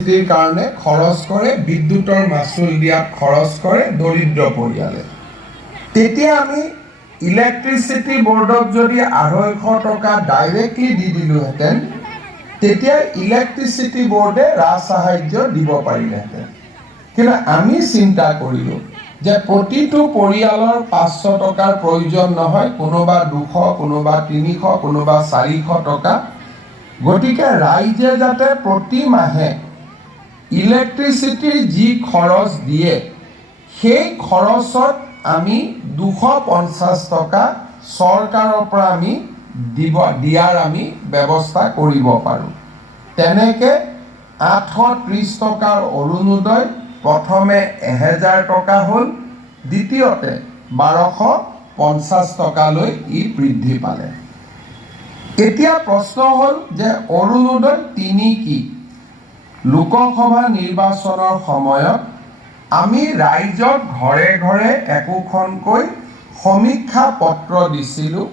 কাৰণে খৰচ কৰে, বিদ্যুতৰ মাচুল দিয়াত খৰচ কৰে দৰিদ্ৰ পৰিয়ালে। তেতিয়া আমি ইলেক্ট্ৰিচিটি বোৰ্ডক যদি 250 টকা ডাইৰেক্টলি দি দিলোহেঁতেন, তেতিয়া ইলেক্ট্ৰিচিটি বোৰ্ডে ৰাজসাহায্য দিব পাৰিলেহেঁতেন। কিন্তু আমি চিন্তা কৰিলোঁ যে প্ৰতিটো পৰিয়ালৰ 500 টকাৰ প্ৰয়োজন নহয়, কোনোবা 200, কোনোবা 300, কোনোবা 400 টকা। গতিকে ৰাইজে যাতে প্ৰতি মাহে ইলেক্ট্ৰিচিটিৰ যি খৰচ দিয়ে, সেই খৰচত আমি 250 টকা চৰকাৰৰ পৰা আমি দিয়াৰ আমি ব্যৱস্থা কৰিব পাৰোঁ। তেনেকৈ 830 টকাৰ অৰুণোদয় প্ৰথমে 1000 টকা হ'ল, দ্বিতীয়তে 1250 টকালৈ ই বৃদ্ধি পালে। এতিয়া প্ৰশ্ন হ'ল যে অৰুণোদয় 3 কি? লোকসভা নিৰ্বাচনৰ সময়ত আমি ৰাইজক ঘৰে ঘৰে একোখনকৈ সমীক্ষা পত্ৰ দিছিলোঁ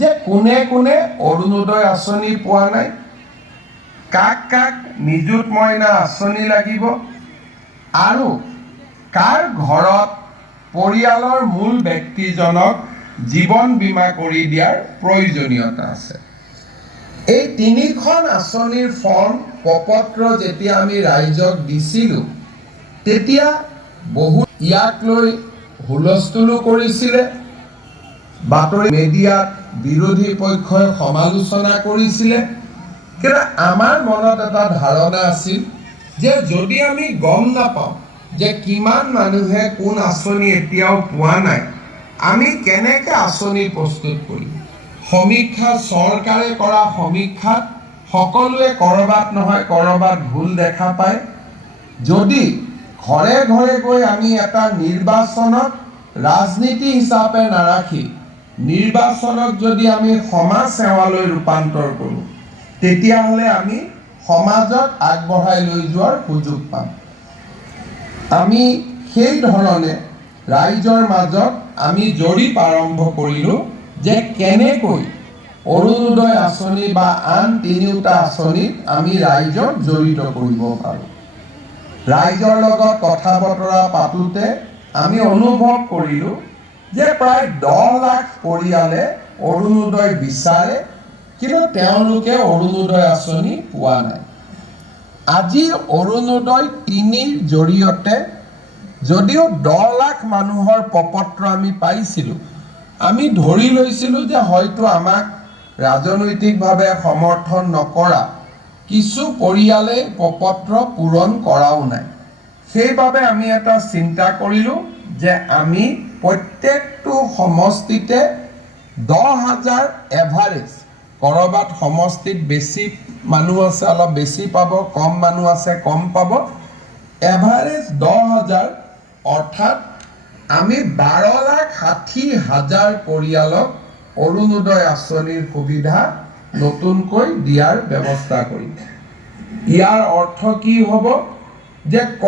যে কোনে কোনে অৰুণোদয় আঁচনি পোৱা নাই, কাক কাক নিযুত মইনা আঁচনি লাগিব, আৰু কাৰ ঘৰত পৰিয়ালৰ মূল ব্যক্তিজনক জীৱন বীমা কৰি দিয়াৰ প্ৰয়োজনীয়তা আছে। এই 3খন আঁচনিৰ ফৰ্ম প্ৰপত্ৰ যেতিয়া আমি ৰাইজক দিছিলোঁ, তেতিয়া বহুত ইয়াক লৈ হুলস্থুলো কৰিছিলে, বাতৰি মিডিয়াত বিৰোধী পক্ষই সমালোচনা কৰিছিলে। কিন্তু আমাৰ মনত এটা ধাৰণা আছিল যে যদি আমি গম নাপাওঁ যে কিমান মানুহে কোন আঁচনি এতিয়াও পোৱা নাই, আমি কেনেকৈ আঁচনি প্ৰস্তুত কৰিম? সমীক্ষা, চৰকাৰে কৰা সমীক্ষাত সকলোৱে ক'ৰবাত নহয় ক'ৰবাত ভুল দেখা পায়। যদি ঘৰে ঘৰে গৈ আমি এটা নিৰ্বাচনক ৰাজনীতি হিচাপে নাৰাখি নিৰ্বাচনক যদি আমি সমাজ সেৱালৈ ৰূপান্তৰ কৰোঁ, তেতিয়াহ'লে আমি সমাজক আগবঢ়াই লৈ যোৱাৰ সুযোগ পাম। আমি সেই ধৰণে ৰাইজৰ মাজত আমি জৰীপ আৰম্ভ কৰিলোঁ যে কেনেকৈ অৰুণোদয় আঁচনি বা আন 3টা আঁচনিত আমি ৰাইজক জড়িত কৰিব পাৰোঁ। ৰাইজৰ লগত কথা বতৰা পাতোঁতে আমি অনুভৱ কৰিলোঁ যে প্ৰায় 10 লাখ পৰিয়ালে অৰুণোদয় বিচাৰে, কিন্তু তেওঁলোকে অৰুণোদয় আঁচনি পোৱা নাই। আজি অৰুণোদয় 3ৰ জৰিয়তে যদিও 10 লাখ মানুহৰ প্ৰপত্ৰ আমি পাইছিলোঁ, আমি ধৰি লৈছিলোঁ যে হয়তো আমাক ৰাজনৈতিকভাৱে সমৰ্থন নকৰা কিছু পৰিয়ালে প্ৰপত্ৰ পূৰণ কৰাও নাই। সেইবাবে আমি এটা চিন্তা কৰিলোঁ যে আমি প্ৰত্যেকটো সমষ্টিতে 10,000 এভাৰেজ, ক'ৰবাত সমষ্টিত বেছি মানুহ আছে অলপ বেছি পাব, কম মানুহ আছে কম পাব, এভাৰেজ 10,000, অৰ্থাৎ আমি 12,60,000 পৰিয়ালক অৰুণোদয় আঁচনিৰ সুবিধা নতুনকৈ দিয়াৰ ব্যৱস্থা কৰিম। ইয়াৰ অৰ্থ কি হ'ব যে